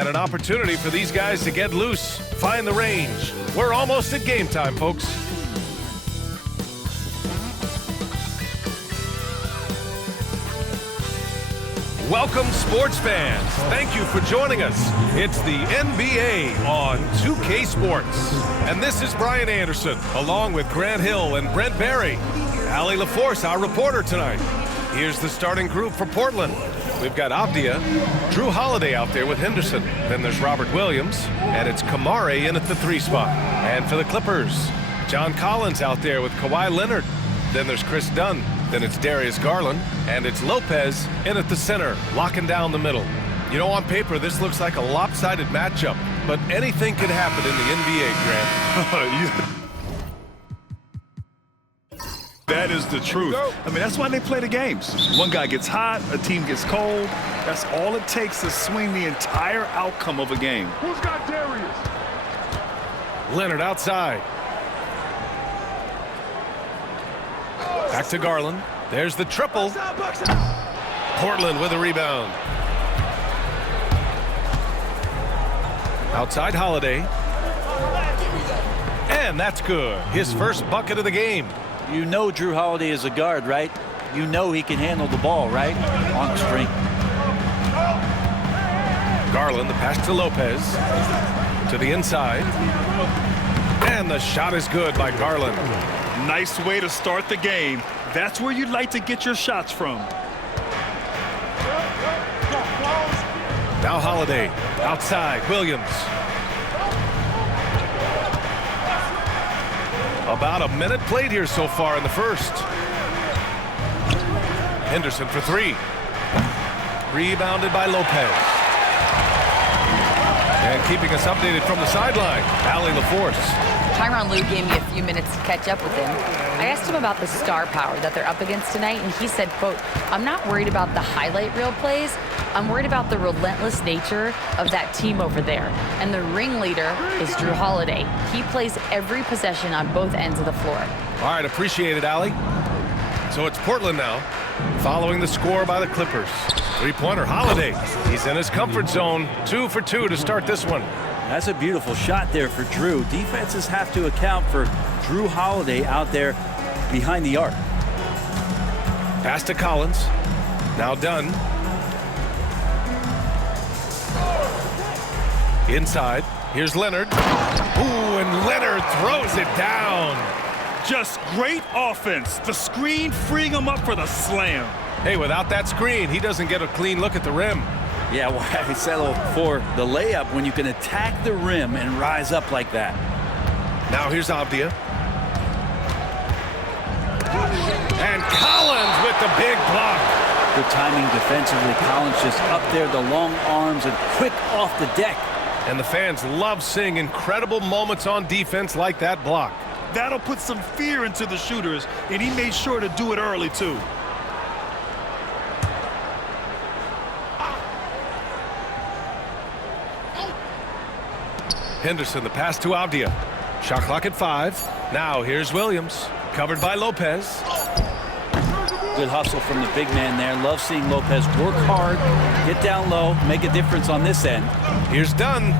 And an opportunity for these guys to get loose, find the range. We're almost at game time, folks. Welcome, sports fans. Thank you for joining us. It's the NBA on 2K Sports. And this is Brian Anderson, along with Grant Hill and Brent Barry. Allie LaForce, our reporter tonight. Here's the starting group for Portland. We've got Avdia, Drew Holiday out there with Henderson. Then there's Robert Williams, and it's Kamare in at the 3 spot. And for the Clippers, John Collins out there with Kawhi Leonard. Then there's Chris Dunn. Then it's Darius Garland, and it's Lopez in at the center, locking down the middle. You know, on paper, this looks like a lopsided matchup, but anything can happen in the NBA, Grant. That is the truth. I mean, that's why they play the games. One guy gets hot, a team gets cold. That's all it takes to swing the entire outcome of a game. Who's got Darius? Leonard outside. Back to Garland. There's the triple. Portland with a rebound. Outside Holiday. And that's good. His first bucket of the game. You know Drew Holiday is a guard, right? You know he can handle the ball, right? On strength. Garland, the pass to Lopez. To the inside. And the shot is good by Garland. Nice way to start the game. That's where you'd like to get your shots from. Now Holiday. Outside. Williams. About a minute played here so far in the first. Henderson for 3. Rebounded by Lopez. And keeping us updated from the sideline, Allie LaForce. Tyronn Lue gave me a few minutes to catch up with him. I asked him about the star power that they're up against tonight, and he said, quote, "I'm not worried about the highlight reel plays. I'm worried about the relentless nature of that team over there. And the ringleader is Drew Holiday. He plays every possession on both ends of the floor." All right, appreciate it, Allie. So it's Portland now, following the score by the Clippers. 3-pointer Holiday. He's in his comfort zone. 2 for 2 to start this one. That's a beautiful shot there for Drew. Defenses have to account for Drew Holiday out there behind the arc. Pass to Collins. Now Dunn. Inside. Here's Leonard. Ooh, and Leonard throws it down. Just great offense. The screen freeing him up for the slam. Hey, without that screen, he doesn't get a clean look at the rim. Yeah, why settle for the layup when you can attack the rim and rise up like that? Now here's Avdia. And Collins with the big block. Good timing defensively. Collins just up there, the long arms, and quick off the deck. And the fans love seeing incredible moments on defense like that block. That'll put some fear into the shooters, and he made sure to do it early, too. Henderson, the pass to Avdia. Shot clock at 5. Now here's Williams. Covered by Lopez. Good hustle from the big man there. Love seeing Lopez work hard, get down low, make a difference on this end. Here's Dunn.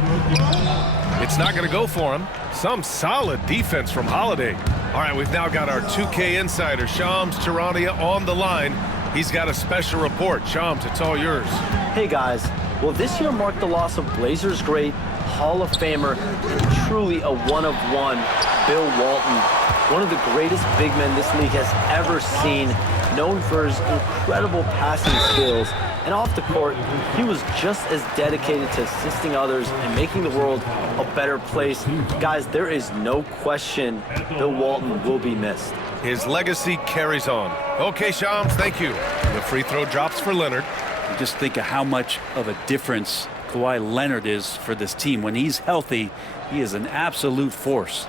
It's not going to go for him. Some solid defense from Holiday. All right, we've now got our 2K insider, Shams Charania, on the line. He's got a special report. Shams, it's all yours. Hey, guys. Well, this year marked the loss of Blazers great, Hall of Famer, and truly a one-of-one, Bill Walton. One of the greatest big men this league has ever seen, known for his incredible passing skills. And off the court, he was just as dedicated to assisting others and making the world a better place. Guys, there is no question Bill Walton will be missed. His legacy carries on. Okay, Shams, thank you. The free throw drops for Leonard. You just think of how much of a difference Kawhi Leonard is for this team. When he's healthy, he is an absolute force.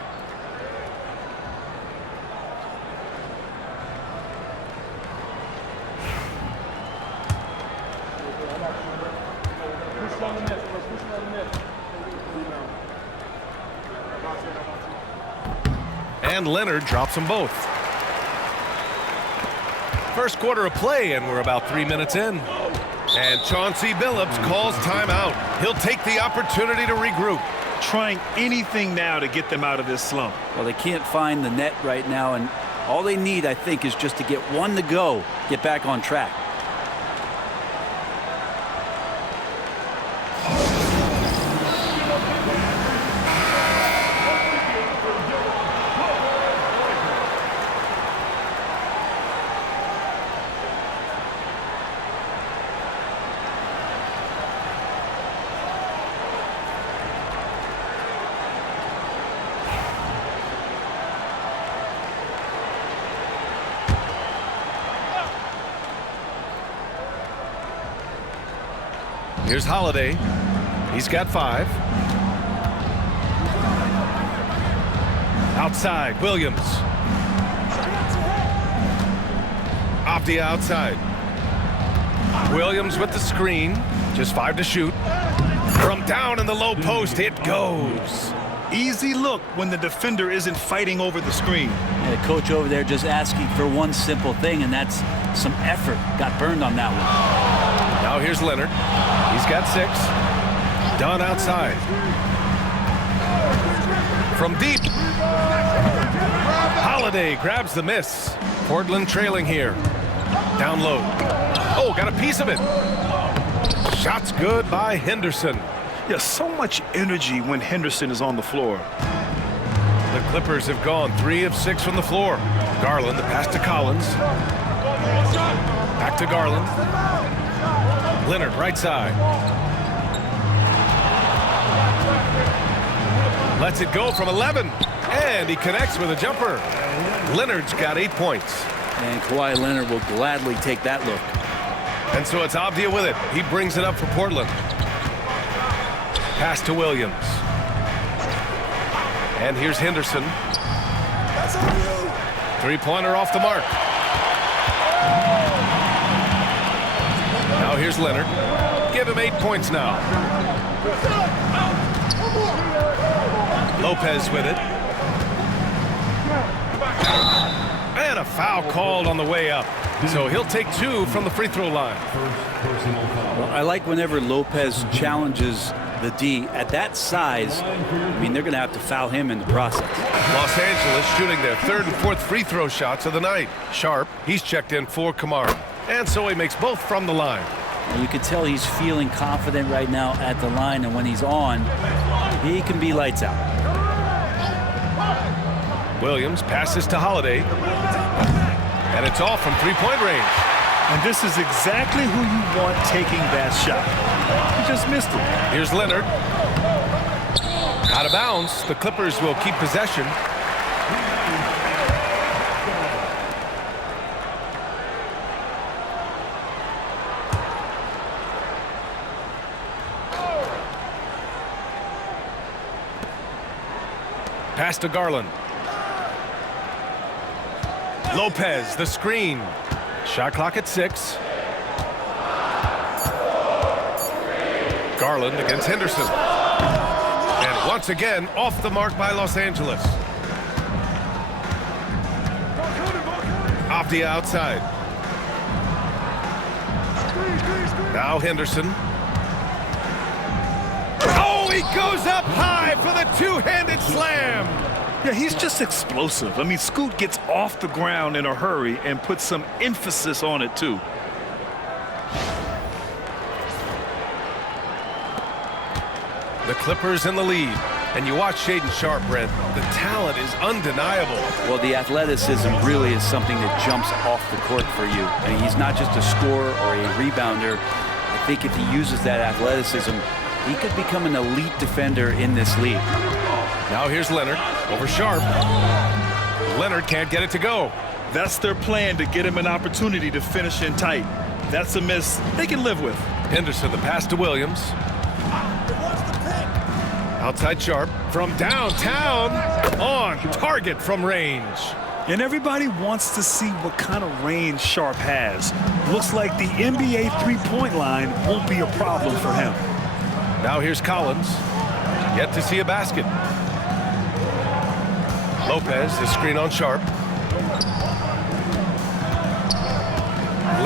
And Leonard drops them both. First quarter of play, and we're about 3 minutes in. And Chauncey Billups calls timeout. He'll take the opportunity to regroup. Trying anything now to get them out of this slump. Well, they can't find the net right now, and all they need, I think, is just to get one to go, get back on track. Here's Holiday. He's got 5. Outside, Williams. Avdia outside. Williams with the screen. Just 5 to shoot. From down in the low post, it goes. Easy look when the defender isn't fighting over the screen. And the coach over there just asking for one simple thing, and that's some effort. Got burned on that one. Now here's Leonard. He's got 6. Dunn outside. From deep. Holiday grabs the miss. Portland trailing here. Down low. Oh, got a piece of it. Shot's good by Henderson. Yeah, so much energy when Henderson is on the floor. The Clippers have gone 3 of 6 from the floor. Garland, the pass to Collins. Back to Garland. Leonard, right side. Lets it go from 11. And he connects with a jumper. Leonard's got 8 points. And Kawhi Leonard will gladly take that look. And so it's Avdia with it. He brings it up for Portland. Pass to Williams. And here's Henderson. 3-pointer off the mark. Now here's Leonard. Give him 8 points now. Lopez with it. And a foul called on the way up. So he'll take 2 from the free throw line. Well, I like whenever Lopez challenges the D at that size. I mean, they're going to have to foul him in the process. Los Angeles shooting their 3rd and 4th free throw shots of the night. Sharp, he's checked in for Kamara. And so he makes both from the line. And you can tell he's feeling confident right now at the line, and when he's on, he can be lights out. Williams passes to Holiday. And it's off from 3-point range. And this is exactly who you want taking that shot. He just missed it. Here's Leonard. Out of bounds. The Clippers will keep possession. Pass to Garland. Lopez, the screen. Shot clock at 6. Garland against Henderson. And once again, off the mark by Los Angeles. Avdia outside. Now Henderson. Oh, he goes up high for the 2-handed slam. Yeah, he's just explosive. I mean, Scoot gets off the ground in a hurry and puts some emphasis on it, too. The Clippers in the lead. And you watch Shaedon Sharpe, Brent. The talent is undeniable. Well, the athleticism really is something that jumps off the court for you. I mean, he's not just a scorer or a rebounder. I think if he uses that athleticism, he could become an elite defender in this league. Now here's Leonard over Sharpe. Leonard can't get it to go. That's their plan, to get him an opportunity to finish in tight. That's a miss they can live with. Henderson, the pass to Williams. Outside Sharpe from downtown, on target from range. And everybody wants to see what kind of range Sharpe has. Looks like the NBA three-point line won't be a problem for him. Now here's Collins. Yet to see a basket. Lopez, the screen on Sharpe.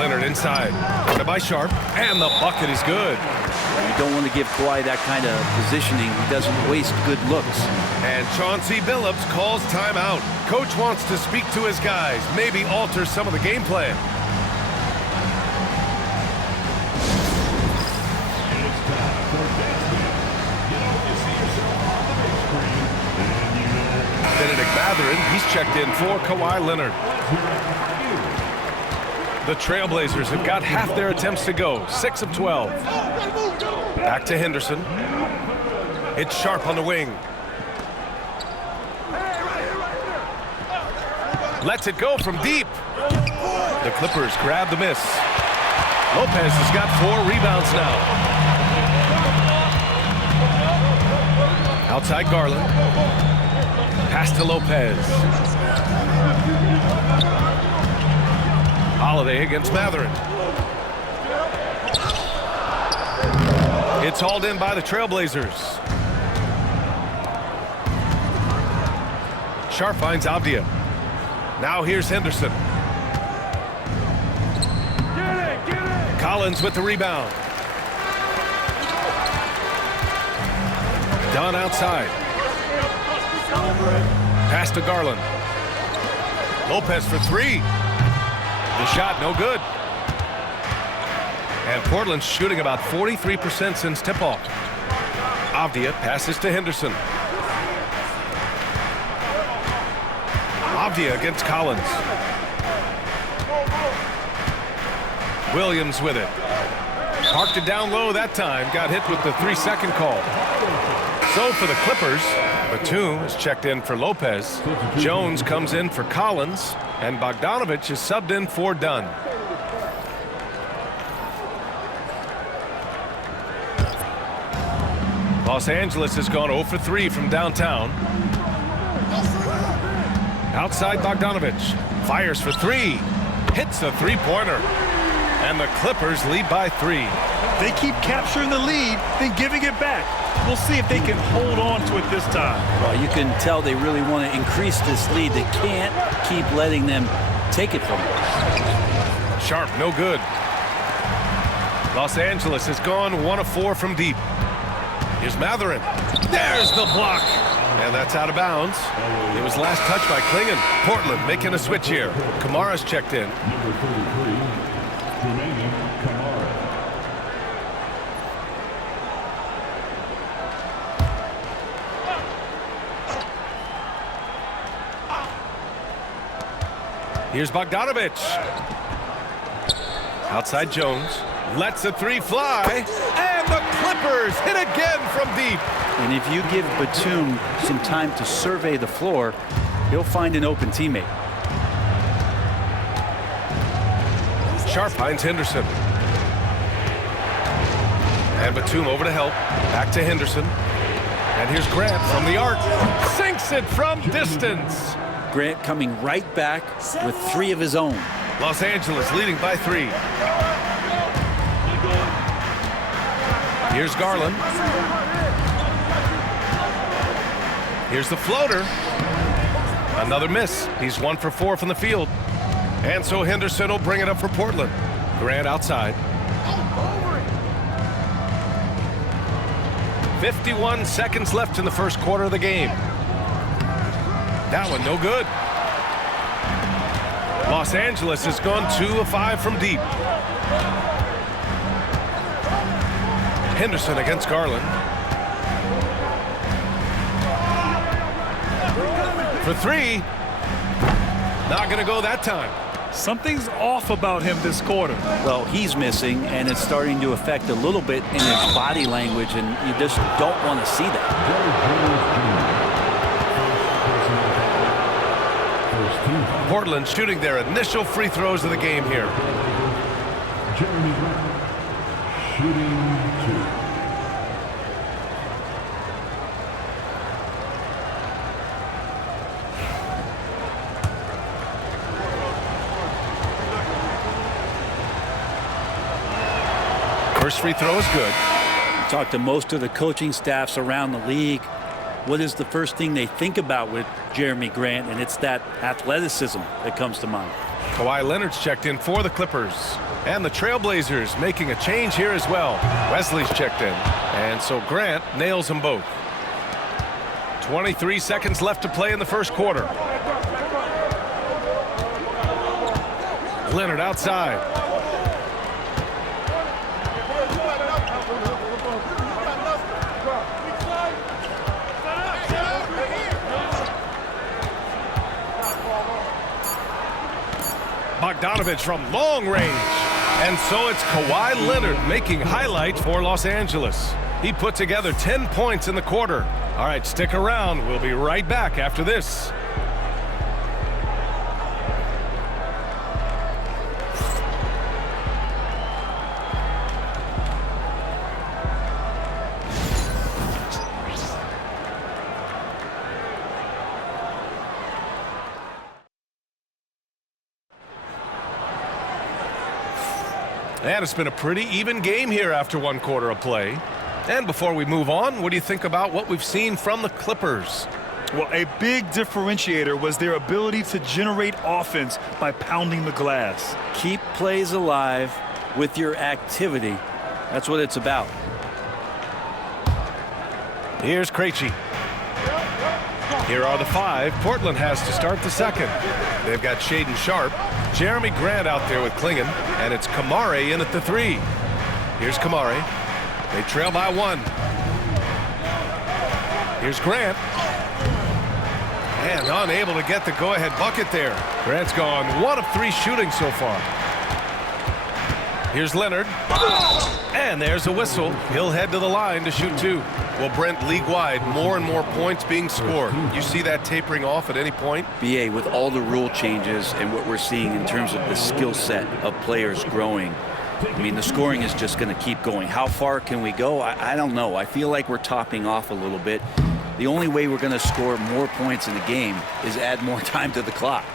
Leonard inside. Guarded by Sharp, and the bucket is good. You don't want to give Kawhi that kind of positioning. He doesn't waste good looks. And Chauncey Billups calls timeout. Coach wants to speak to his guys, maybe alter some of the game plan. Benedict Mathurin, he's checked in for Kawhi Leonard. The Trailblazers have got half their attempts to go, 6 of 12. Back to Henderson. It's Sharp on the wing. Lets it go from deep. The Clippers grab the miss. Lopez has got 4 rebounds now. Outside Garland. Pass to Lopez. Holiday against Mathurin. It's hauled in by the Trailblazers. Sharp finds Avdia. Now here's Henderson. Collins with the rebound. Dunn outside. Pass to Garland. Lopez for 3. The shot no good. And Portland's shooting about 43% since tip-off. Avdia passes to Henderson. Avdia against Collins. Williams with it. Parked it down low that time. Got hit with the 3-second call. So for the Clippers, Batum is checked in for Lopez. Jones comes in for Collins. And Bogdanovich is subbed in for Dunn. Los Angeles has gone 0 for 3 from downtown. Outside Bogdanovich. Fires for 3. Hits a 3-pointer. And the Clippers lead by 3. They keep capturing the lead, then giving it back. We'll see if they can hold on to it this time. Well, you can tell they really want to increase this lead. They can't keep letting them take it from them. Sharp, no good. Los Angeles has gone 1 of 4 from deep. Here's Mathurin. There's the block. And that's out of bounds. It was last touched by Klingon. Portland making a switch here. Kamara's checked in. Here's Bogdanovich. Outside Jones. Lets a 3 fly. And the Clippers hit again from deep. And if you give Batum some time to survey the floor, he'll find an open teammate. Sharp finds Henderson. And Batum over to help. Back to Henderson. And here's Grant from the arc. Sinks it from distance. Grant coming right back with 3 of his own. Los Angeles leading by 3. Here's Garland. Here's the floater. Another miss. He's 1 for 4 from the field. And so Henderson will bring it up for Portland. Grant outside. 51 seconds left in the first quarter of the game. That one no good. Los Angeles has gone 2 of 5 from deep. Henderson against Garland. For 3. Not going to go that time. Something's off about him this quarter. Well, he's missing, and it's starting to affect a little bit in his body language, and you just don't want to see that. Portland shooting their initial free throws of the game here. Jeremy Grant shooting 2. First free throw is good. Talk to most of the coaching staffs around the league. what is the first thing they think about with Jeremy Grant? And it's that athleticism that comes to mind. Kawhi Leonard's checked in for the Clippers. And the Trailblazers making a change here as well. Wesley's checked in. And so Grant nails them both. 23 seconds left to play in the first quarter. Leonard outside. Bogdanovich from long range. And so it's Kawhi Leonard making highlights for Los Angeles. He put together 10 points in the quarter. All right, stick around. We'll be right back after this. And it's been a pretty even game here after one quarter of play. And before we move on, what do you think about what we've seen from the Clippers? Well, a big differentiator was their ability to generate offense by pounding the glass. Keep plays alive with your activity. That's what it's about. Here's Krejci. Here are the five. Portland has to start the second. They've got Shaedon Sharpe, Jeremy Grant out there with Klingon, and it's Kamare in at the three. Here's Kamare. They trail by one. Here's Grant. And unable to get the go-ahead bucket there. Grant's gone 1 of 3 shooting so far. Here's Leonard. And there's a whistle. He'll head to the line to shoot 2. Well, Brent, league-wide, more and more points being scored. You see that tapering off at any point? BA, with all the rule changes and what we're seeing in terms of the skill set of players growing, I mean, the scoring is just going to keep going. How far can we go? I don't know. I feel like we're topping off a little bit. The only way we're going to score more points in the game is add more time to the clock.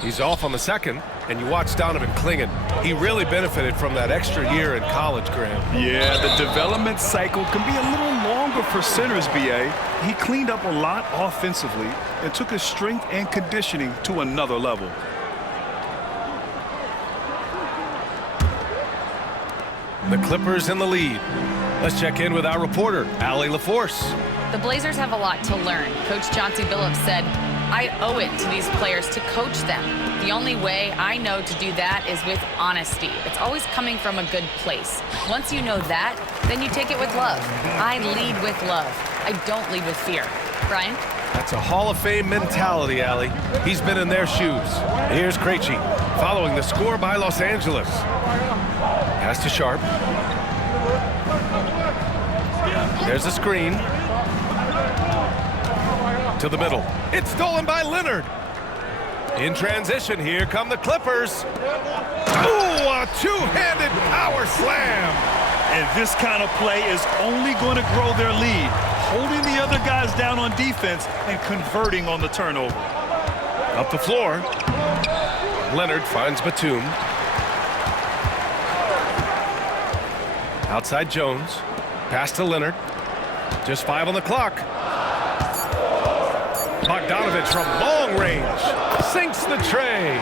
He's off on the second, and you watch Donovan Klingon. He really benefited from that extra year in college, Grant. Yeah, the development cycle can be a little longer for centers, BA. He cleaned up a lot offensively and took his strength and conditioning to another level. The Clippers in the lead. Let's check in with our reporter, Allie LaForce. The Blazers have a lot to learn. Coach Chauncey Billups said, I owe it to these players to coach them. The only way I know to do that is with honesty. It's always coming from a good place. Once you know that, then you take it with love. I lead with love. I don't lead with fear. Brian? That's a Hall of Fame mentality, Allie. He's been in their shoes. Here's Krejci, following the score by Los Angeles. Pass to Sharpe. There's a screen. To the middle. It's stolen by Leonard. In transition, here come the Clippers. Ooh, a two-handed power slam. And this kind of play is only going to grow their lead, holding the other guys down on defense and converting on the turnover. Up the floor. Leonard finds Batum. Outside Jones. Pass to Leonard. Just 5 on the clock. Bogdanovich from long range sinks the tray.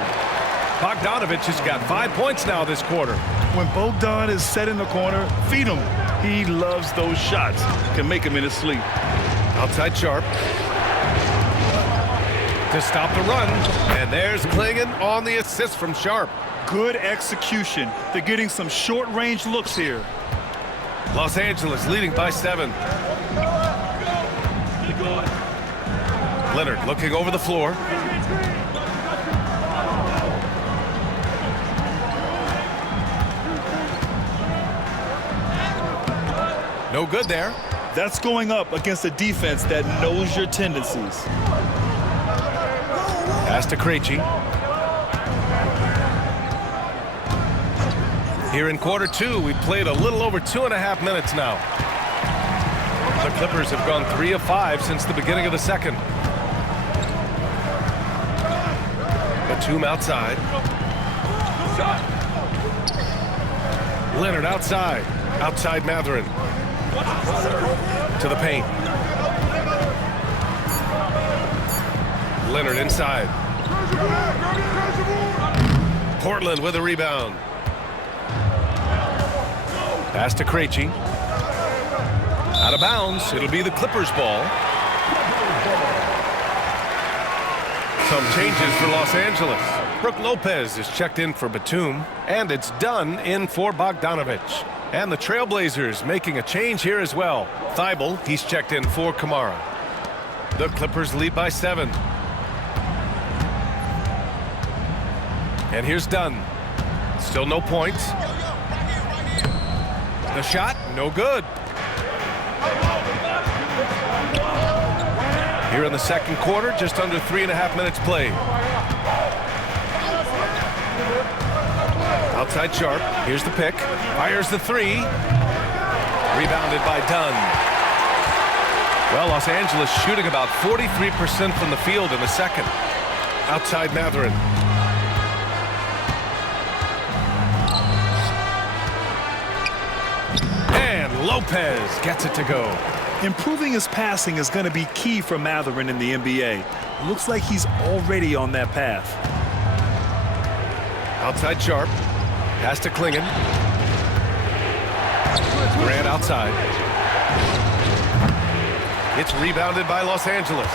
Bogdanovich has got 5 points now this quarter. When Bogdan is set in the corner, feed him. He loves those shots. Can make him in his sleep. Outside Sharpe. To stop the run. And there's Klingon on the assist from Sharpe. Good execution. They're getting some short-range looks here. Los Angeles leading by 7. Leonard looking over the floor. No good there. That's going up against a defense that knows your tendencies. Pass to Krejci. Here in quarter two, we've played a little over 2.5 minutes now. The Clippers have gone 3 of 5 since the beginning of the second. Batum outside. Leonard outside. Outside Mathurin. To the paint. Leonard inside. Portland with a rebound. Pass to Krejci. Out of bounds. It'll be the Clippers ball. Some changes for Los Angeles. Brook Lopez is checked in for Batum, and it's Dunn in for Bogdanovich. And the Trailblazers making a change here as well. Thibault, he's checked in for Kamara. The Clippers lead by 7. And here's Dunn. Still no points. The shot, no good. Here in the second quarter, just under 3.5 minutes played. Outside Sharp. Here's the pick. Fires the 3. Rebounded by Dunn. Well, Los Angeles shooting about 43% from the field in the second. Outside Mathurin. And Lopez gets it to go. Improving his passing is going to be key for Mathurin in the NBA. Looks like he's already on that path. Outside Sharp. Pass to Klingon. Grant outside. It's rebounded by Los Angeles.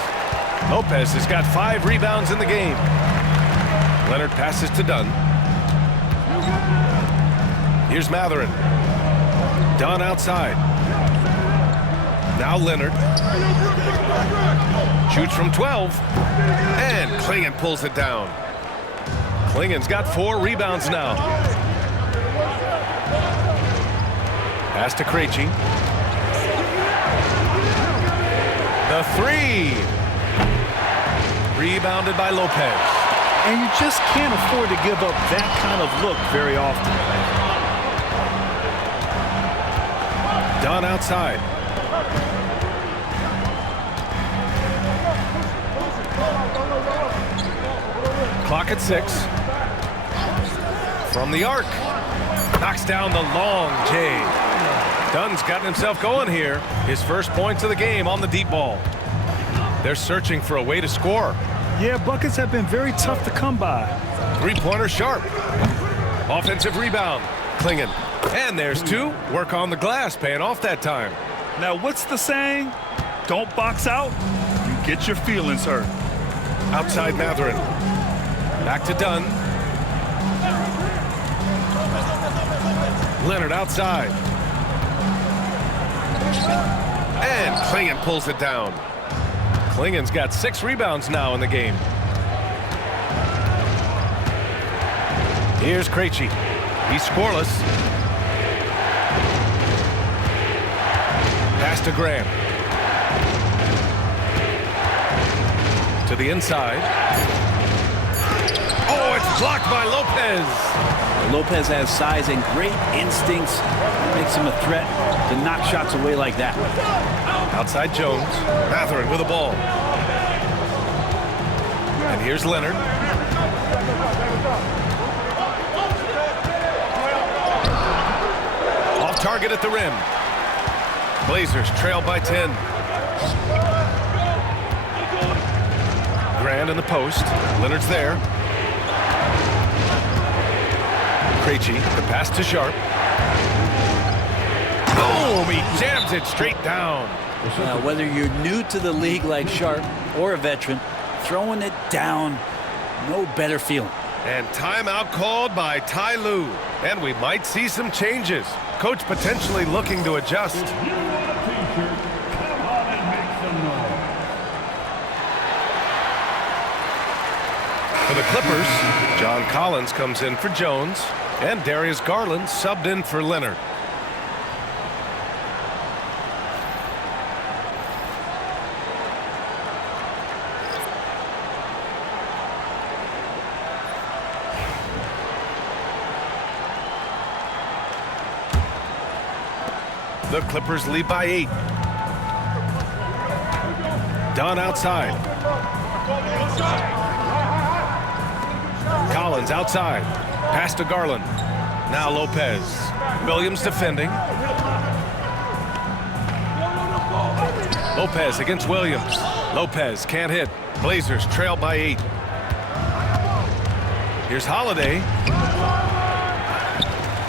Lopez has got 5 rebounds in the game. Leonard passes to Dunn. Here's Mathurin. Dunn outside. Now Leonard. Shoots from 12. And Klingon pulls it down. Klingon's got 4 rebounds now. Pass to Krejci. The 3. Rebounded by Lopez. And you just can't afford to give up that kind of look very often. Dunn outside. Clock at 6. From the arc. Knocks down the long J. Dunn's gotten himself going here. His first points of the game on the deep ball. They're searching for a way to score. Yeah, buckets have been very tough to come by. 3-pointer Sharp. Offensive rebound. Klingon. And there's 2. Work on the glass, paying off that time. Now, what's the saying? Don't box out. You get your feelings hurt. Outside Mathurin. Back to Dunn. Leonard outside. And Klingon pulls it down. Klingon's got 6 rebounds now in the game. Here's Krejci. He's scoreless. Pass to Graham. To the inside. Oh, it's blocked by Lopez. Lopez has size and great instincts. Makes him a threat to knock shots away like that. Outside Jones. Mathurin with the ball. And here's Leonard. Off target at the rim. Blazers trail by 10. Grant in the post. Leonard's there. Krejci, the pass to Sharp. Boom! He jams it straight down. Whether you're new to the league like Sharp or a veteran, throwing it down, no better feeling. And timeout called by Ty Lue. And we might see some changes. Coach potentially looking to adjust. If you want a t-shirt, come on and make some noise. For the Clippers, John Collins comes in for Jones. And Darius Garland subbed in for Leonard. The Clippers lead by 8. Dunn outside. Collins outside. Pass to Garland. Now Lopez. Williams defending. Lopez against Williams. Lopez can't hit. Blazers trail by 8. Here's Holiday.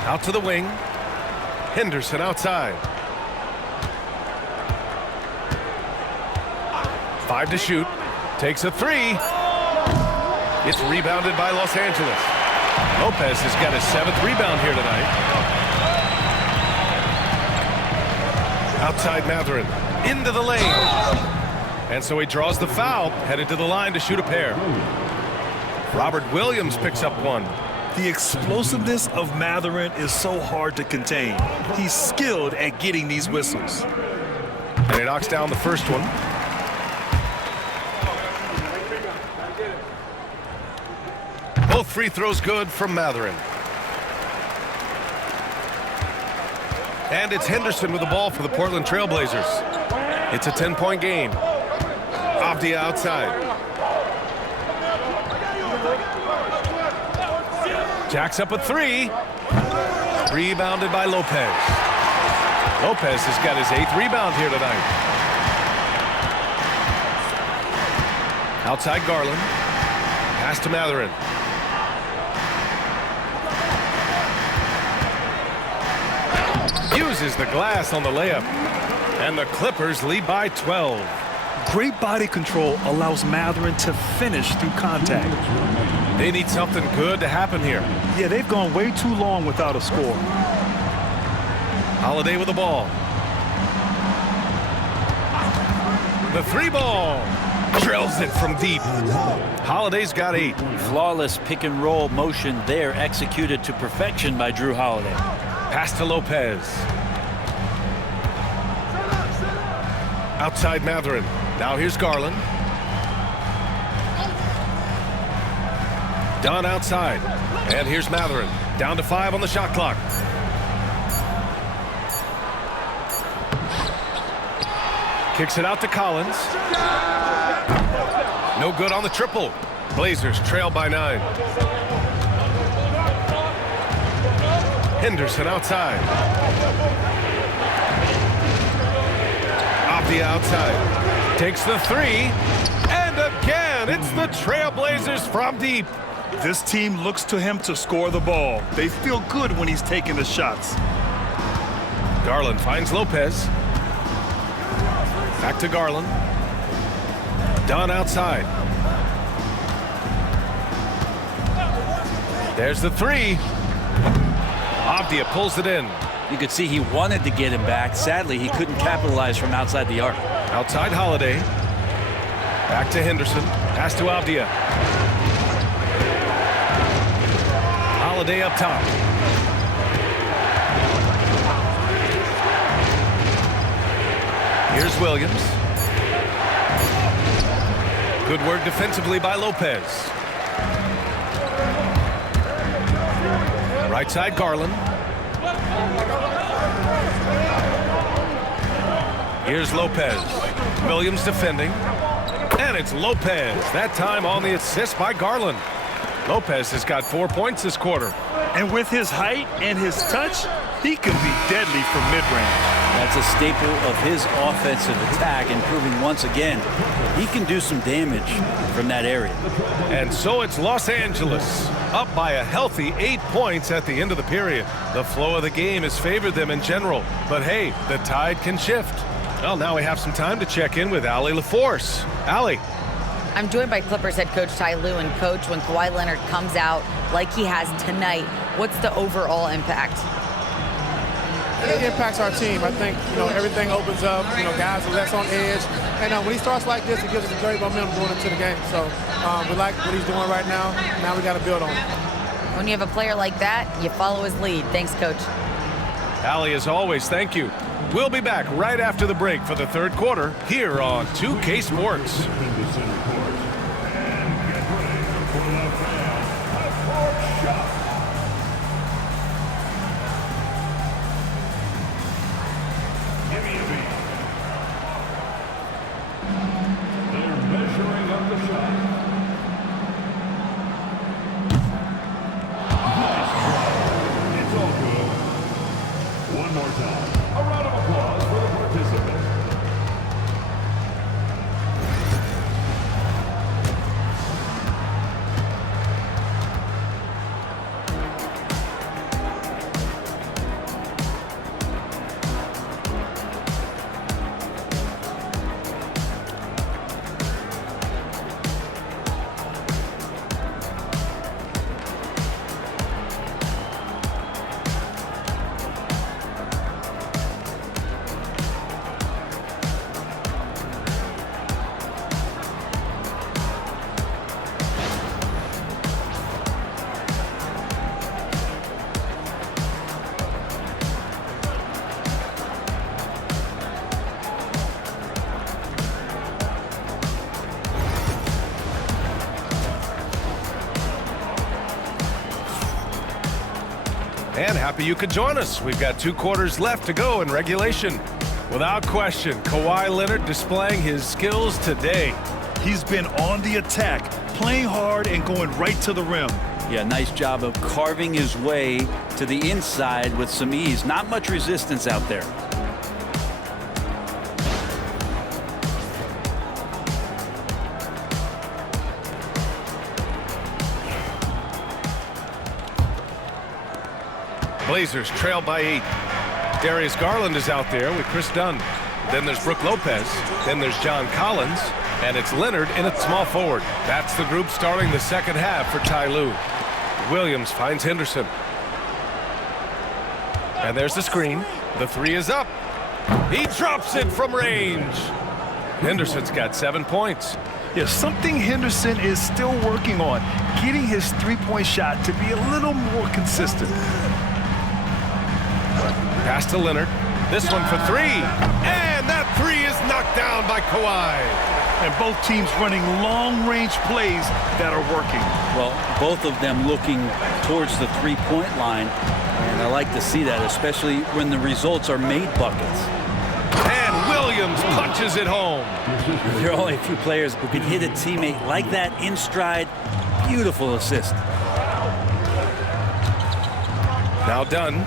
Out to the wing. Henderson outside. 5 to shoot. Takes a 3. It's rebounded by Los Angeles. Lopez has got his 7th rebound here tonight. Outside Mathurin. Into the lane. And so he draws the foul. Headed to the line to shoot a pair. Robert Williams picks up 1. The explosiveness of Mathurin is so hard to contain. He's skilled at getting these whistles. And he knocks down the first one. Both free throws good from Mathurin. And it's Henderson with the ball for the Portland Trail Blazers. It's a 10-point game. Avdia outside. Jacks up a 3. Rebounded by Lopez. Lopez has got his 8th rebound here tonight. Outside Garland. Pass to Mathurin. Uses the glass on the layup. And the Clippers lead by 12. Great body control allows Mathurin to finish through contact. They need something good to happen here. Yeah, they've gone way too long without a score. Holiday with the ball. The 3 ball. Drills it from deep. Holiday's got 8. Flawless pick and roll motion there, executed to perfection by Jrue Holiday. Pass to Lopez. Outside Mathurin. Now here's Garland. Dunn outside. And here's Mathurin. Down to 5 on the shot clock. Kicks it out to Collins. No good on the triple. Blazers trail by 9. Henderson outside. Avdia outside. Takes the 3. And again, it's the Trailblazers from deep. This team looks to him to score the ball. They feel good when he's taking the shots. Garland finds Lopez. Back to Garland. Dunn outside. There's the 3. Avdia pulls it in. You could see he wanted to get him back. Sadly, he couldn't capitalize from outside the arc. Outside Holiday. Back to Henderson. Pass to Avdia. Holiday up top. Here's Williams. Good work defensively by Lopez. Right side Garland. Here's Lopez. Williams defending. And it's Lopez. That time on the assist by Garland. Lopez has got 4 points this quarter. And with his height and his touch, he can be deadly from mid-range. That's a staple of his offensive attack, and proving once again he can do some damage from that area. And so it's Los Angeles up by a healthy 8 points at the end of the period. The flow of the game has favored them in general, but hey, the tide can shift. Well, now we have some time to check in with Allie LaForce. Allie. I'm joined by Clippers head coach Ty Lue. And coach, when Kawhi Leonard comes out like he has tonight, what's the overall impact? It impacts our team. I think, everything opens up. Guys are less on edge. And when he starts like this, it gives us a great momentum going into the game. So we like what he's doing right now. Now we got to build on it. When you have a player like that, you follow his lead. Thanks, coach. Allie, as always, thank you. We'll be back right after the break for the third quarter here on 2K Sports. And happy you could join us. We've got 2 quarters left to go in regulation. Without question, Kawhi Leonard displaying his skills today. He's been on the attack, playing hard and going right to the rim. Yeah, nice job of carving his way to the inside with some ease. Not much resistance out there. Blazers trail by 8. Darius Garland is out there with Chris Dunn. Then there's Brook Lopez. Then there's John Collins. And it's Leonard in at small forward. That's the group starting the second half for Ty Lue. Williams finds Henderson. And there's the screen. The 3 is up. He drops it from range. Henderson's got 7 points. Yeah, something Henderson is still working on, getting his three-point shot to be a little more consistent. Pass to Leonard. This one for 3. And that 3 is knocked down by Kawhi. And both teams running long-range plays that are working. Well, both of them looking towards the three-point line. And I like to see that, especially when the results are made buckets. And Williams punches it home. There are only a few players who can hit a teammate like that in stride. Beautiful assist. Now done.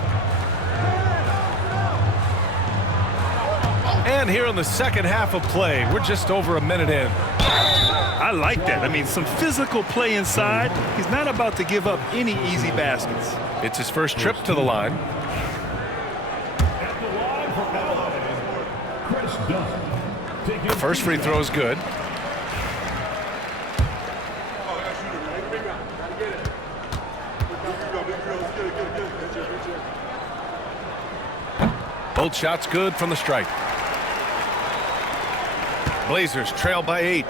And here in the second half of play, we're just over a minute in. I like that. I mean, some physical play inside. He's not about to give up any easy baskets. It's his first trip to the line. The first free throw is good. Both shots good from the stripe. Blazers trail by 8.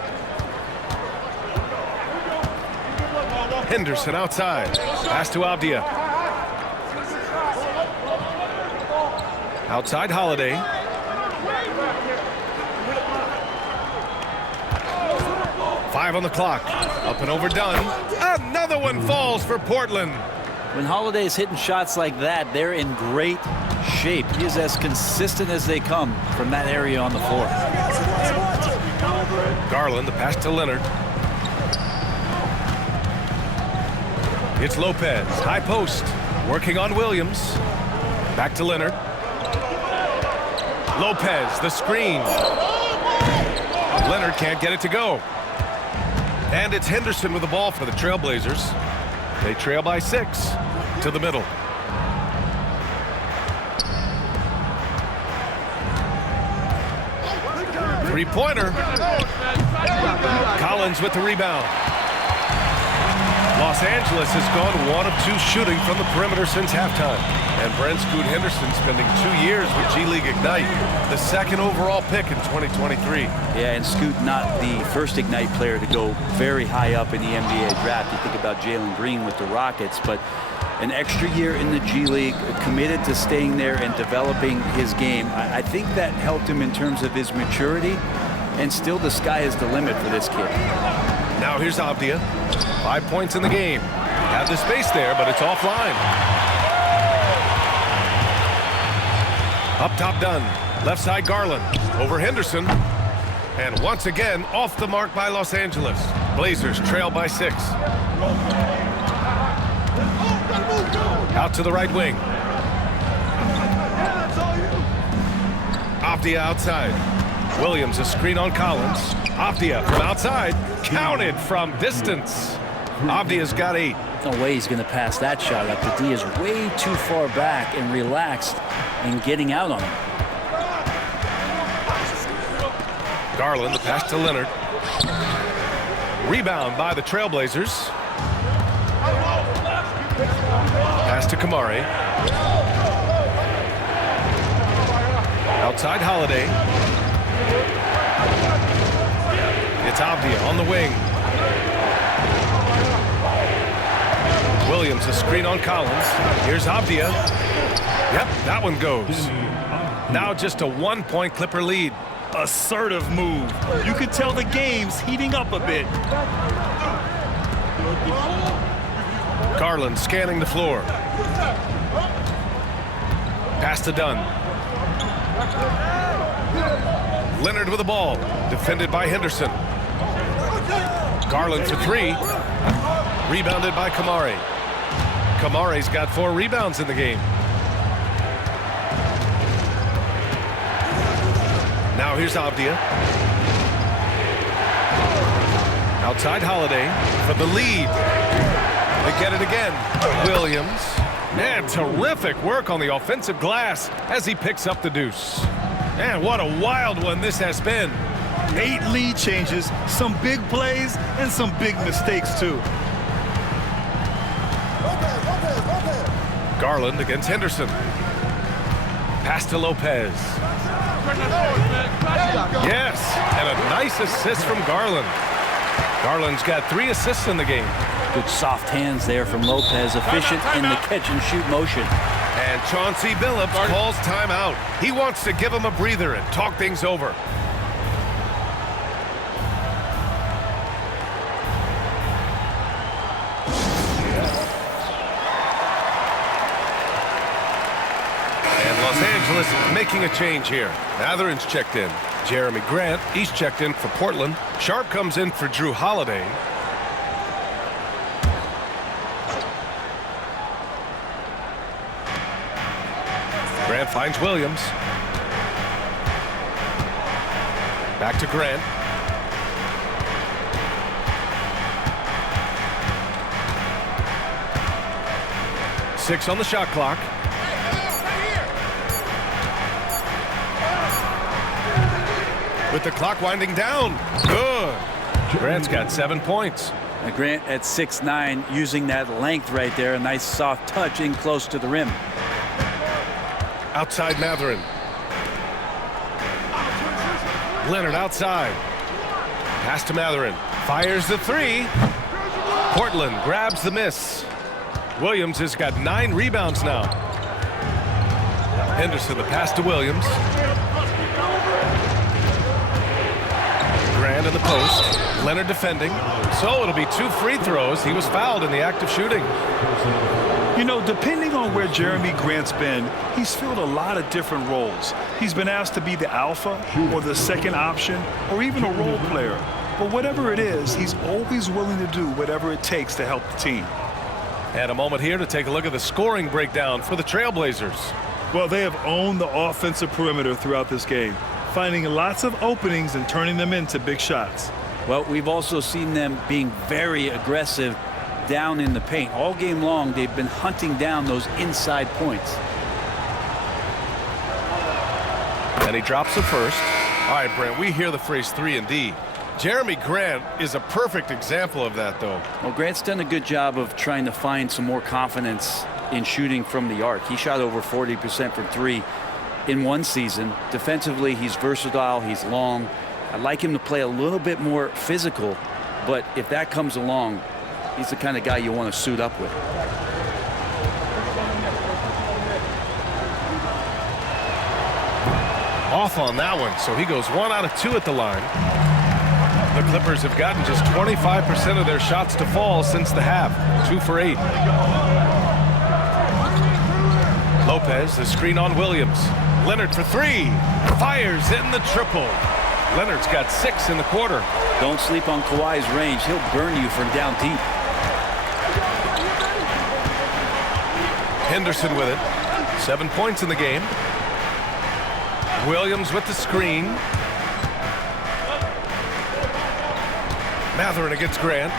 Henderson outside. Pass to Avdia. Outside Holiday. Five on the clock. Up and over Dunn. Another one falls for Portland. When Holiday is hitting shots like that, they're in great shape. He is as consistent as they come from that area on the floor. Garland, the pass to Leonard. It's Lopez, high post, working on Williams. Back to Leonard. Lopez, the screen. Leonard can't get it to go. And it's Henderson with the ball for the Trailblazers. They trail by 6 to the middle. Three-pointer. Collins with the rebound. Los Angeles has gone 1 of 2 shooting from the perimeter since halftime. And Brent Scoot Henderson spending 2 years with G League Ignite, the 2nd overall pick in 2023. Yeah, and Scoot not the first Ignite player to go very high up in the NBA draft. You think about Jalen Green with the Rockets, but an extra year in the G League, committed to staying there and developing his game. I think that helped him in terms of his maturity, and still the sky is the limit for this kid. Now here's Avdia. 5 points in the game. Had the space there, but it's offline. Up top Dunn. Left side Garland. Over Henderson. And once again, off the mark by Los Angeles. Blazers trail by 6. Out to the right wing. Avdia outside. Williams a screen on Collins. Avdia from outside. Counted from distance. Avdia's got 8. No way he's going to pass that shot up. The D is way too far back and relaxed in getting out on him. Garland, the pass to Leonard. Rebound by the Trailblazers. Pass to Kamari. Outside Holiday. It's Avdia on the wing. Williams a screen on Collins. Here's Avdia. Yep, that one goes. Now just a 1-point Clipper lead. Assertive move. You could tell the game's heating up a bit. Garland scanning the floor. Pass to Dunn. Leonard with the ball. Defended by Henderson. Garland for 3. Rebounded by Kamari. Kamari's got 4 rebounds in the game. Now here's Avdia. Outside Holiday for the lead. They get it again. Williams. Man, terrific work on the offensive glass as he picks up the deuce. Man, what a wild one this has been. 8 lead changes, some big plays, and some big mistakes, too. Garland against Henderson. Pass to Lopez. Yes, and a nice assist from Garland. Garland's got 3 assists in the game. Good soft hands there from Lopez, efficient in the catch-and-shoot motion. And Chauncey Billups calls timeout. He wants to give him a breather and talk things over. Los Angeles making a change here. Matherin's checked in. Jeremy Grant, he's checked in for Portland. Sharp comes in for Drew Holiday. Grant finds Williams. Back to Grant. Six on the shot clock. With the clock winding down. Good. Grant's got 7 points. Now Grant at 6'9", using that length right there. A nice soft touch in close to the rim. Outside Matherin. Leonard outside. Pass to Matherin. Fires the 3. Portland grabs the miss. Williams has got 9 rebounds now. Henderson, the pass to Williams. Grant in the post. Leonard defending. So it'll be 2 free throws. He was fouled in the act of shooting. You know, depending on where Jeremy Grant's been, he's filled a lot of different roles. He's been asked to be the alpha or the second option or even a role player. But whatever it is, he's always willing to do whatever it takes to help the team. And a moment here to take a look at the scoring breakdown for the Trailblazers. Well, they have owned the offensive perimeter throughout this game, finding lots of openings and turning them into big shots. Well, we've also seen them being very aggressive down in the paint. All game long, they've been hunting down those inside points. And he drops the first. All right, Brent, we hear the phrase 3 and D. Jeremy Grant is a perfect example of that, though. Well, Grant's done a good job of trying to find some more confidence in shooting from the arc. He shot over 40% from 3 in one season. Defensively, he's versatile, he's long. I'd like him to play a little bit more physical, but if that comes along, he's the kind of guy you want to suit up with. Off on that one, so he goes 1 out of 2 at the line. The Clippers have gotten just 25% of their shots to fall since the half. 2 for 8. Lopez, the screen on Williams. Leonard for 3. Fires in the triple. Leonard's got 6 in the quarter. Don't sleep on Kawhi's range. He'll burn you from down deep. Henderson with it. 7 points in the game. Williams with the screen. Matherin against Grant.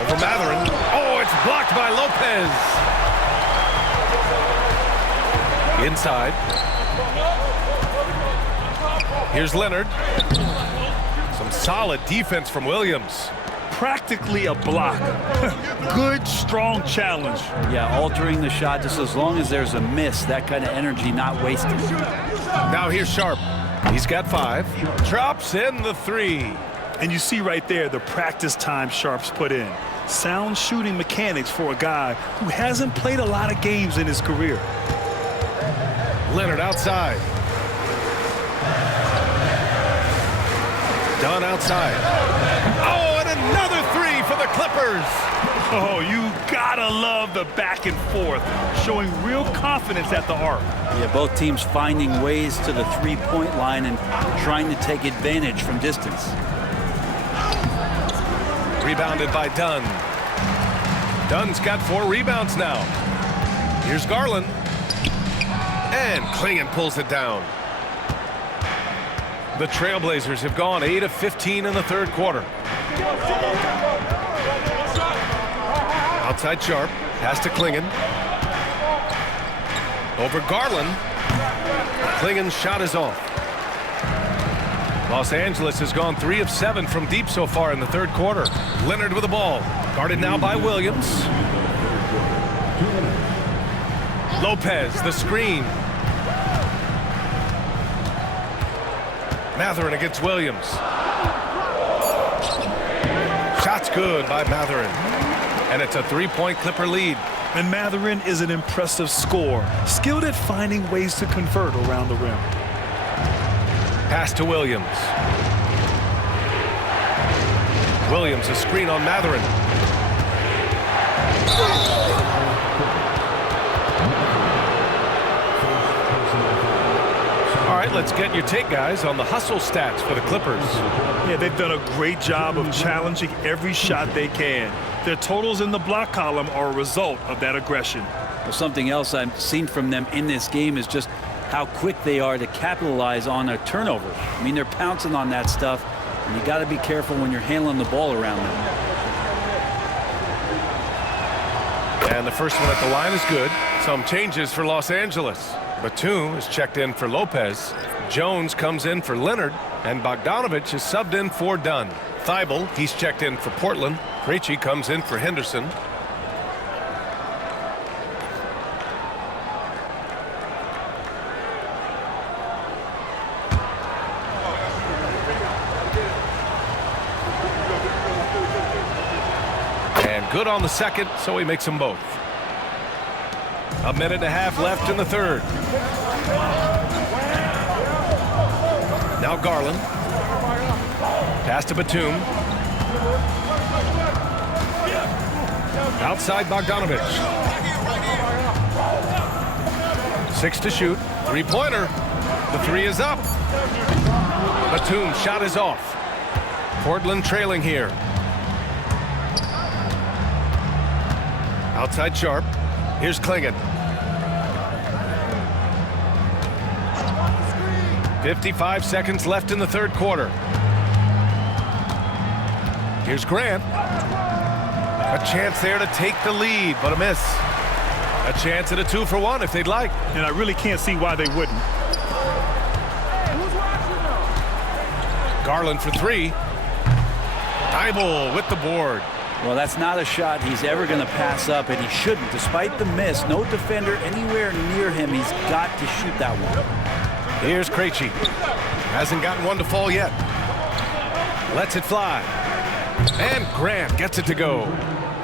Over Matherin. Oh, it's blocked by Lopez. Inside. Here's Leonard. Some solid defense from Williams. Practically a block. Good, strong challenge. Yeah, altering the shot just as long as there's a miss. That kind of energy not wasted. Now here's Sharp. He's got 5. Drops in the 3. And you see right there the practice time Sharp's put in. Sound shooting mechanics for a guy who hasn't played a lot of games in his career. Leonard outside. Dunn outside. Oh, and another 3 for the Clippers. Oh, you gotta love the back and forth, showing real confidence at the arc. Yeah, both teams finding ways to the three-point line and trying to take advantage from distance. Rebounded by Dunn. Dunn's got 4 rebounds now. Here's Garland. And Clingan pulls it down. The Trailblazers have gone 8 of 15 in the third quarter. Outside Sharp. Pass to Clingan. Over Garland. Clingan's shot is off. Los Angeles has gone 3 of 7 from deep so far in the third quarter. Leonard with the ball. Guarded now by Williams. Lopez, the screen. Mathurin against Williams. Shot's good by Mathurin. And it's a 3-point Clipper lead. And Mathurin is an impressive scorer, skilled at finding ways to convert around the rim. Pass to Williams. Williams, a screen on Mathurin. All right, let's get your take, guys, on the hustle stats for the Clippers. Yeah, they've done a great job of challenging every shot they can. Their totals in the block column are a result of that aggression. Well, something else I've seen from them in this game is just how quick they are to capitalize on a turnover. I mean, they're pouncing on that stuff, and you got to be careful when you're handling the ball around them. And the first one at the line is good. Some changes for Los Angeles. Batum is checked in for Lopez. Jones comes in for Leonard. And Bogdanovich is subbed in for Dunn. Thibault, he's checked in for Portland. Krejci comes in for Henderson. And good on the second, so he makes them both. A minute and a half left in the third. Now Garland. Pass to Batum. Outside Bogdanovich. 6 to shoot. Three-pointer. The 3 is up. Batum shot is off. Portland trailing here. Outside Sharp. Here's Clingan. 55 seconds left in the third quarter. Here's Grant. A chance there to take the lead, but a miss. A chance at a 2-for-1 if they'd like. And I really can't see why they wouldn't. Garland for 3. Thibault with the board. Well, that's not a shot he's ever going to pass up, and he shouldn't. Despite the miss, no defender anywhere near him. He's got to shoot that one. Here's Krejci. Hasn't gotten one to fall yet. Lets it fly. And Grant gets it to go.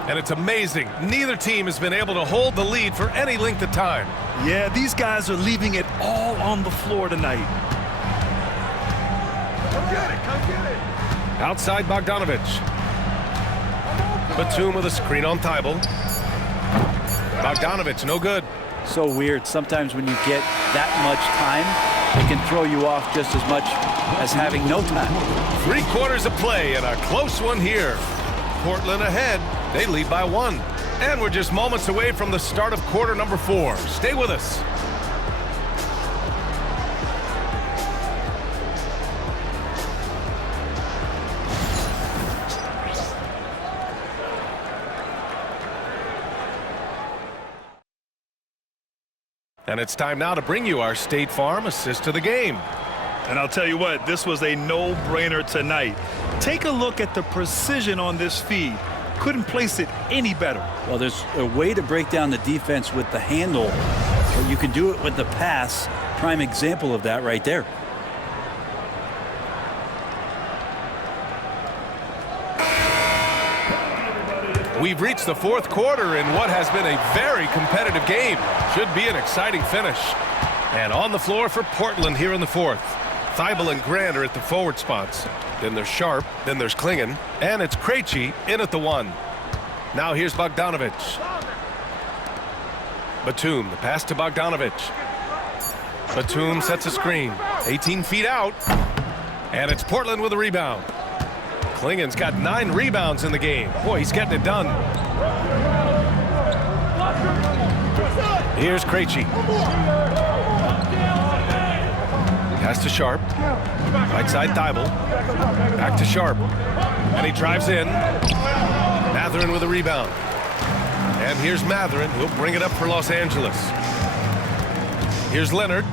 And it's amazing. Neither team has been able to hold the lead for any length of time. Yeah, these guys are leaving it all on the floor tonight. Come get it, come get it. Outside Bogdanovich. Batum with a screen on Thibault. Bogdanovich, no good. So weird. Sometimes when you get that much time, it can throw you off just as much as having no time. 3 quarters of play and a close one here. Portland ahead. They lead by 1. And we're just moments away from the start of quarter number 4. Stay with us. And it's time now to bring you our State Farm assist to the game. And I'll tell you what, this was a no-brainer tonight. Take a look at the precision on this feed. Couldn't place it any better. Well, there's a way to break down the defense with the handle, but you can do it with the pass. Prime example of that right there. We've reached the fourth quarter in what has been a very competitive game. Should be an exciting finish. And on the floor for Portland here in the fourth. Thibault and Grant are at the forward spots. Then there's Sharp, then there's Clingan, and it's Krejci in at the 1. Now here's Bogdanovich. Batum, the pass to Bogdanovich. Batum sets a screen. 18 feet out. And it's Portland with a rebound. Klingen's got 9 rebounds in the game. Boy, he's getting it done. Here's Krejci. Pass to Sharp. Right side Thibault. Back to Sharp. And he drives in. Mathurin with a rebound. And here's Mathurin. He'll bring it up for Los Angeles. Here's Leonard.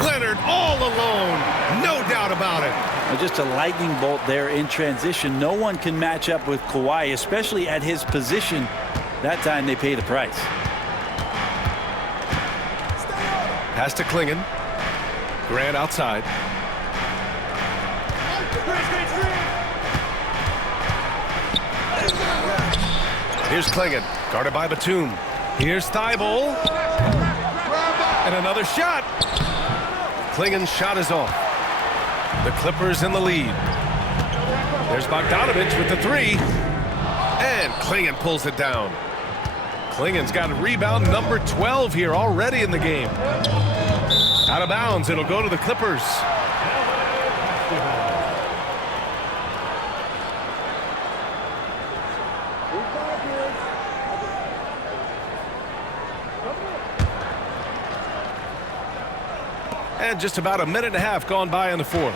Leonard all alone. No doubt about it. Well, just a lightning bolt there in transition. No one can match up with Kawhi, especially at his position. That time they pay the price. Pass to Klingen. Grant outside. Here's Klingen, guarded by Batum. Here's Thibault. And another shot. Klingen's shot is off. The Clippers in the lead. There's Bogdanovich with the 3. And Klingen pulls it down. Klingen's got rebound number 12 here already in the game. Out of bounds, it'll go to the Clippers. And just about a minute and a half gone by in the 4th.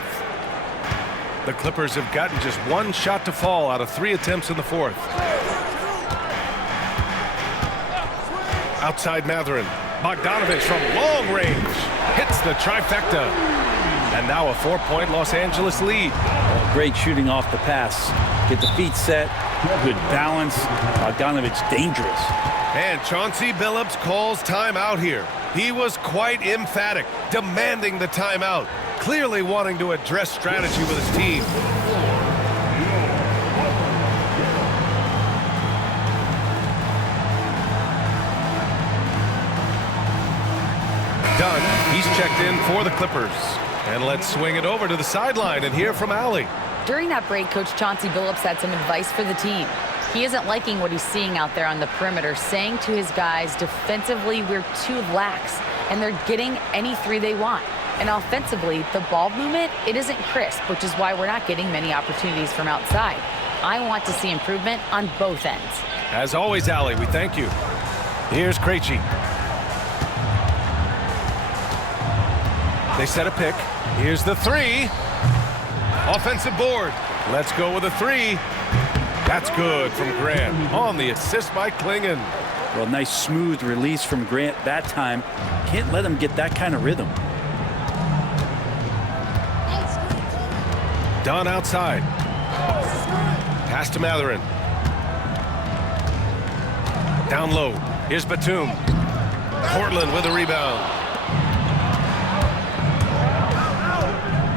The Clippers have gotten just 1 shot to fall out of 3 attempts in the 4th. Outside Mathurin. Bogdanovich from long range. Hits the trifecta. And now a 4-point Los Angeles lead. Great shooting off the pass. Get the feet set. Good balance. Bogdanovich dangerous. And Chauncey Billups calls timeout here. He was quite emphatic, demanding the timeout. Clearly wanting to address strategy with his team. Dunn, he's checked in for the Clippers. And let's swing it over to the sideline and hear from Allie. During that break, Coach Chauncey Billups had some advice for the team. He isn't liking what he's seeing out there on the perimeter, saying to his guys, defensively, we're too lax, and they're getting any 3 they want. And offensively, the ball movement, it isn't crisp, which is why we're not getting many opportunities from outside. I want to see improvement on both ends. As always, Allie, we thank you. Here's Krejci. They set a pick. Here's the 3. Offensive board. Let's go with a 3. That's good from Grant on the assist by Klingen. Well, nice smooth release from Grant that time. Can't let him get that kind of rhythm. Dunn outside. Pass to Mathurin. Down low. Here's Batum. Portland with a rebound.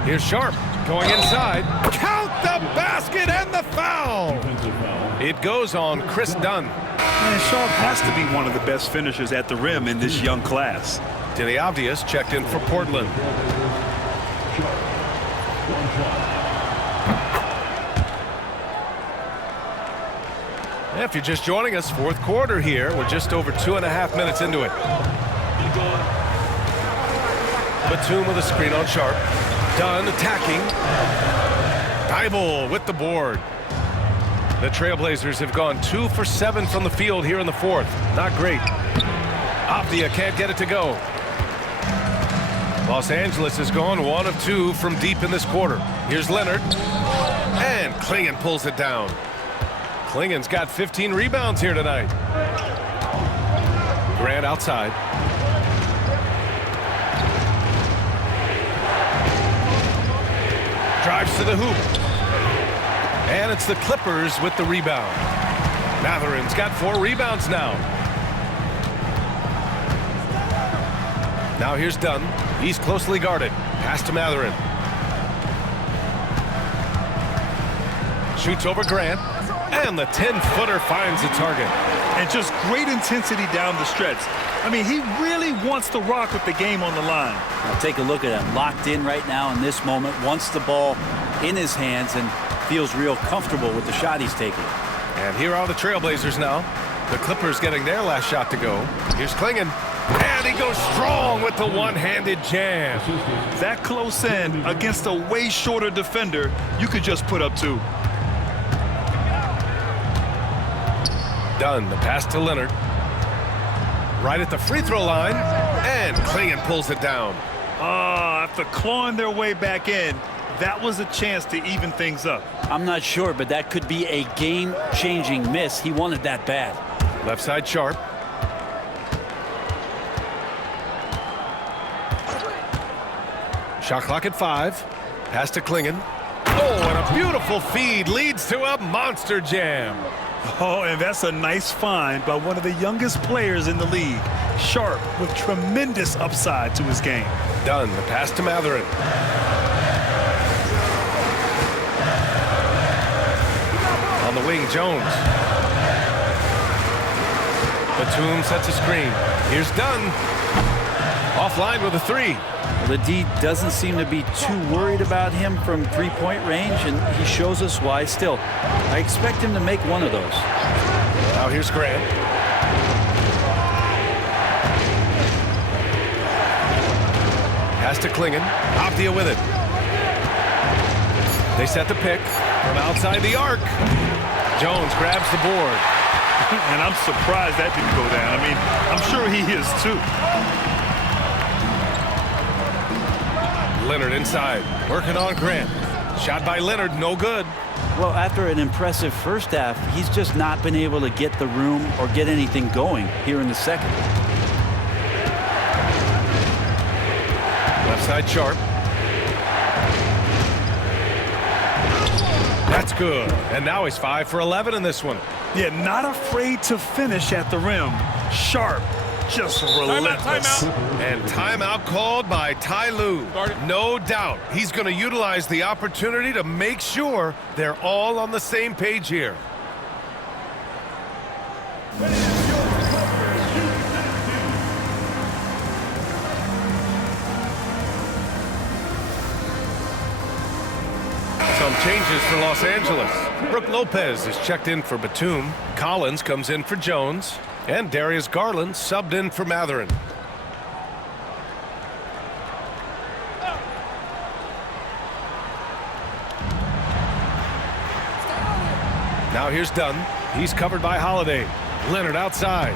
Here's Sharp going inside. Count the basket and the foul. It goes on Chris Dunn. And Sharp has to be one of the best finishers at the rim in this young class. Denny Avdius checked in for Portland. If you're just joining us, 4th quarter here. We're just over 2.5 minutes into it. Batum with a screen on Sharp. Dunn attacking. Thibault with the board. The Trailblazers have gone 2 for 7 from the field here in the 4th. Not great. Avdia can't get it to go. Los Angeles has gone 1 of 2 from deep in this quarter. Here's Leonard. And Klingen pulls it down. Klingen's got 15 rebounds here tonight. Grant outside. Drives to the hoop. And it's the Clippers with the rebound. Mathurin's got 4 rebounds now. Now here's Dunn. He's closely guarded. Pass to Mathurin. Shoots over Grant. And the 10-footer finds the target. And just great intensity down the stretch. I mean, he really wants to rock with the game on the line. Now take a look at him. Locked in right now in this moment. Wants the ball in his hands and feels real comfortable with the shot he's taking. And here are the Trailblazers now. The Clippers getting their last shot to go. Here's Klingon. And he goes strong with the one-handed jam. That close in against a way shorter defender, you could just put up 2. Dunn, the pass to Leonard. Right at the free throw line. And Klingon pulls it down. After clawing their way back in, that was a chance to even things up. I'm not sure, but that could be a game-changing miss. He wanted that bad. Left side Sharp. Shot clock at 5. Pass to Klingon. Oh, and a beautiful feed leads to a monster jam. Oh, and that's a nice find by one of the youngest players in the league. Sharp with tremendous upside to his game. Dunn, the pass to Mathurin. On the wing, Jones. Batum sets a screen. Here's Dunn. Offline with a 3. The D doesn't seem to be too worried about him from three-point range, and he shows us why still. I expect him to make one of those. Now here's Grant. Pass to Klingon. Avdia with it. They set the pick from outside the arc. Jones grabs the board. And I'm surprised that didn't go down. I mean, I'm sure he is too. Leonard inside, working on Grant. Shot by Leonard, no good. Well, after an impressive first half, he's just not been able to get the room or get anything going here in the second. Left side Sharp. That's good. And now he's 5 for 11 in this one. Yeah, not afraid to finish at the rim. Sharp, just relentless. And timeout called by Ty Lue. No doubt he's going to utilize the opportunity to make sure they're all on the same page here. Some changes for Los Angeles. Brook Lopez is checked in for Batum. Collins comes in for Jones. And Darius Garland subbed in for Mathurin. Now here's Dunn. He's covered by Holiday. Leonard outside.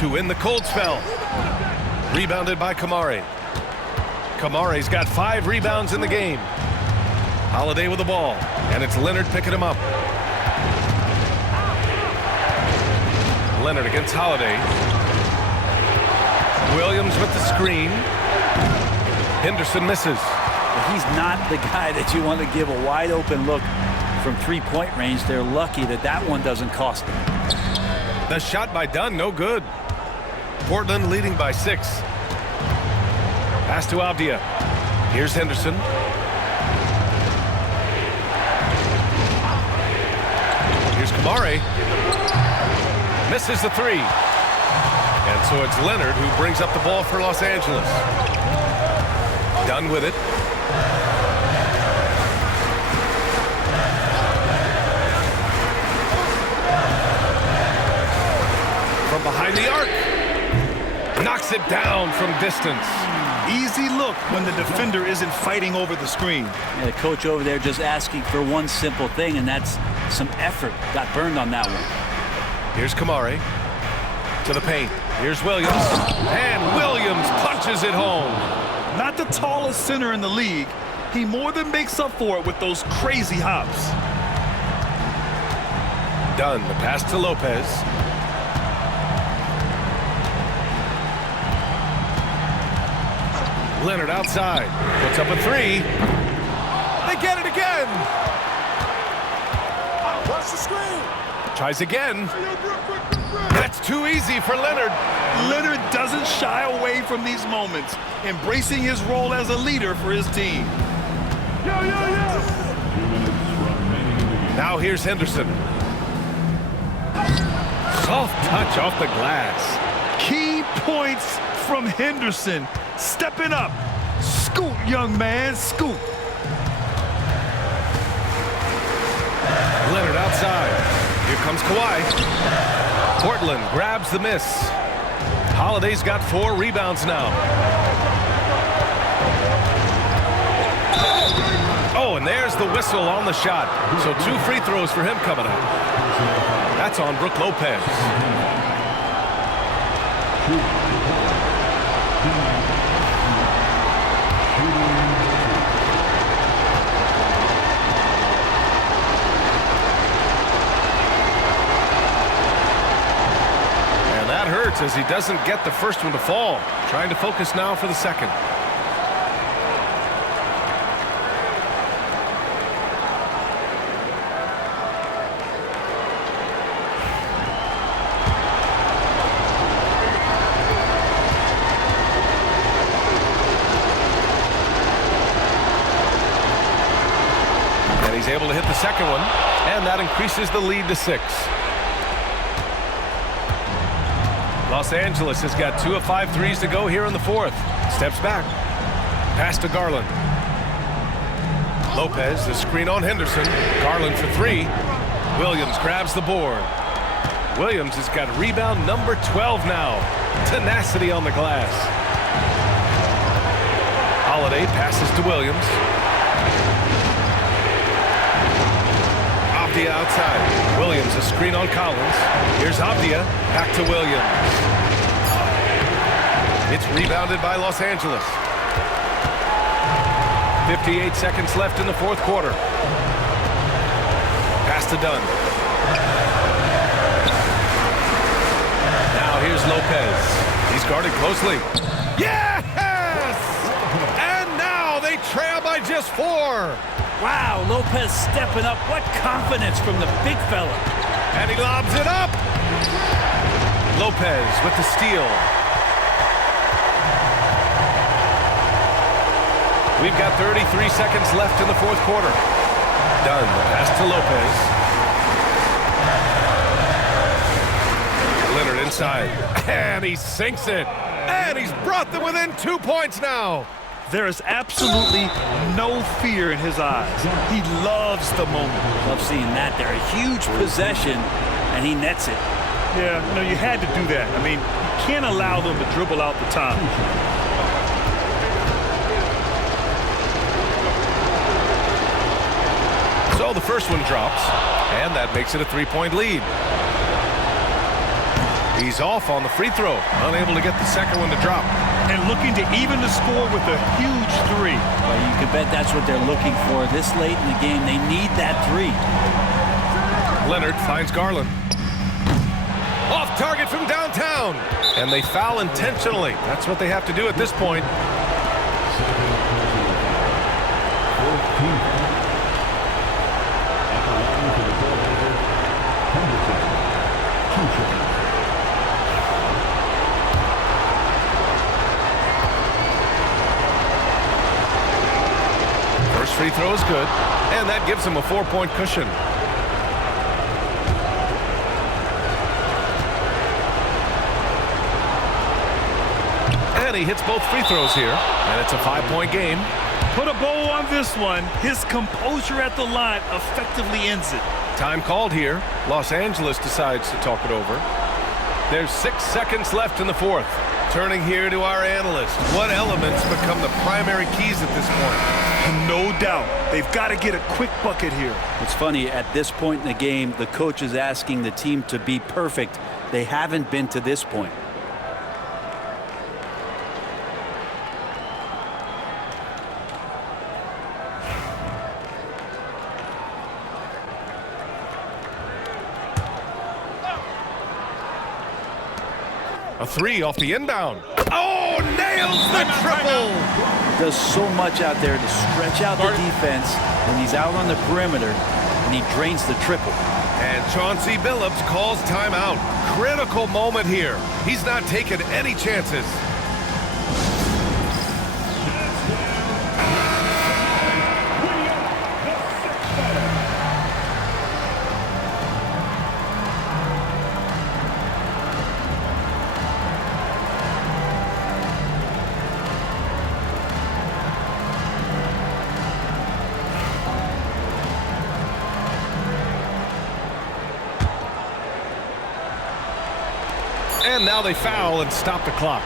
To win the cold spell. Rebounded by Kamari. Kamari's got 5 rebounds in the game. Holiday with the ball, and it's Leonard picking him up. Leonard against Holiday. Williams with the screen. Henderson misses. He's not the guy that you want to give a wide open look from three-point range. They're lucky that that one doesn't cost them. The shot by Dunn, no good. Portland leading by 6. Pass to Avdia. Here's Henderson. Here's Kamari. Misses the 3. And so it's Leonard who brings up the ball for Los Angeles. Dunn with it. From behind the arc. Knocks it down from distance. Easy look when the defender isn't fighting over the screen. Yeah, the coach over there just asking for one simple thing, and that's some effort. Got burned on that one. Here's Kamari. To the paint. Here's Williams. And Williams punches it home. Not the tallest center in the league. He more than makes up for it with those crazy hops. Dunn, the pass to Lopez. Leonard outside. Puts up a 3. They get it again. Watch the screen. Tries again. That's too easy for Leonard. Leonard doesn't shy away from these moments, embracing his role as a leader for his team. Now here's Henderson. Soft touch off the glass. Key points from Henderson. Stepping up. Scoot, young man, scoot. Leonard outside. Here comes Kawhi. Portland grabs the miss. Holiday's got 4 rebounds now. Oh, and there's the whistle on the shot. So 2 free throws for him coming up. That's on Brook Lopez. And that hurts as he doesn't get the first one to fall. Trying to focus now for the second. Able to hit the second one, and that increases the lead to 6. Los Angeles has got 2 of 5 threes to go here in the 4th. Steps back. Pass to Garland. Lopez, the screen on Henderson. Garland for 3. Williams grabs the board. Williams has got rebound number 12 now. Tenacity on the glass. Holiday passes to Williams. Avdia outside. Williams, a screen on Collins. Here's Avdia. Back to Williams. It's rebounded by Los Angeles. 58 seconds left in the 4th quarter. Pass to Dunn. Now here's Lopez. He's guarded closely. Yes! And now they trail by just 4. Wow, Lopez stepping up. What confidence from the big fella. And he lobs it up. Lopez with the steal. We've got 33 seconds left in the 4th quarter. Dunn, the pass to Lopez. Leonard inside. And he sinks it. And he's brought them within 2 points now. There is absolutely no fear in his eyes. He loves the moment. Love seeing that there. A huge possession, and he nets it. Yeah, you had to do that. I mean, you can't allow them to dribble out the time. So the first one drops, and that makes it a 3-point lead. He's off on the free throw, unable to get the second one to drop. And looking to even the score with a huge 3. Well, you can bet that's what they're looking for this late in the game. They need that 3. Leonard finds Garland. Off target from downtown. And they foul intentionally. That's what they have to do at this point. Free throw is good, and that gives him a 4-point cushion. And he hits both free throws here, and it's a 5-point game. Put a bow on this one. His composure at the line effectively ends it. Time called here. Los Angeles decides to talk it over. There's 6 seconds left in the 4th. Turning here to our analyst. What elements become the primary keys at this point? No doubt. They've got to get a quick bucket here. It's funny, at this point in the game, the coach is asking the team to be perfect. They haven't been to this point. A 3 off the inbound. Oh, nails the triple! Does so much out there to stretch out the defense when he's out on the perimeter, and he drains the triple. And Chauncey Billups calls timeout. Critical moment here. He's not taking any chances. And now they foul and stop the clock.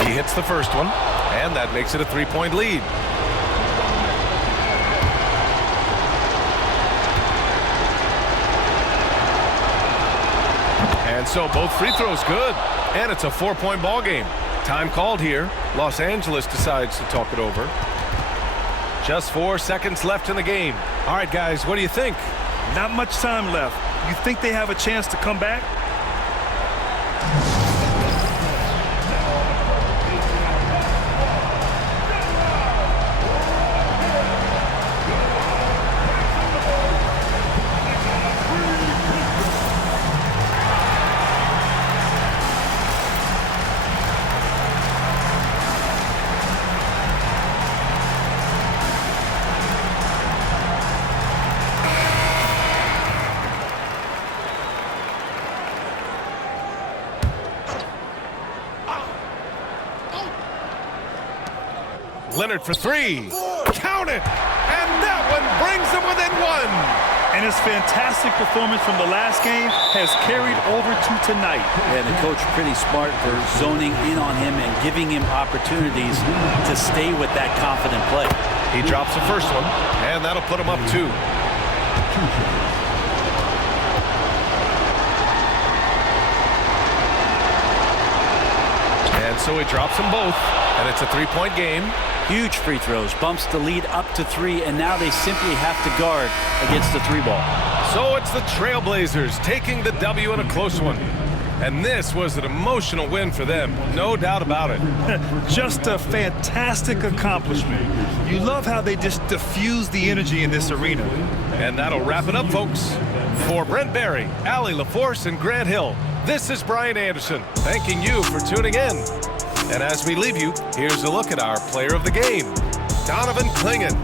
He hits the first one, and that makes it a 3-point lead. And so both free throws good, and it's a 4-point ball game. Time called here. Los Angeles decides to talk it over. Just 4 seconds left in the game. All right, guys, what do you think? Not much time left. You think they have a chance to come back? Leonard for 3. Count it! And that one brings them within 1. And his fantastic performance from the last game has carried over to tonight. Yeah, the coach pretty smart for zoning in on him and giving him opportunities to stay with that confident play. He drops the first one, and that'll put him up 2. And so he drops them both, and it's a 3-point game. Huge free throws, bumps the lead up to 3, and now they simply have to guard against the 3-ball. So it's the Trailblazers taking the W in a close one. And this was an emotional win for them, no doubt about it. Just a fantastic accomplishment. You love how they just diffuse the energy in this arena. And that'll wrap it up, folks. For Brent Barry, Allie LaForce, and Grant Hill, this is Brian Anderson, thanking you for tuning in. And as we leave you, here's a look at our player of the game, Donovan Clingan.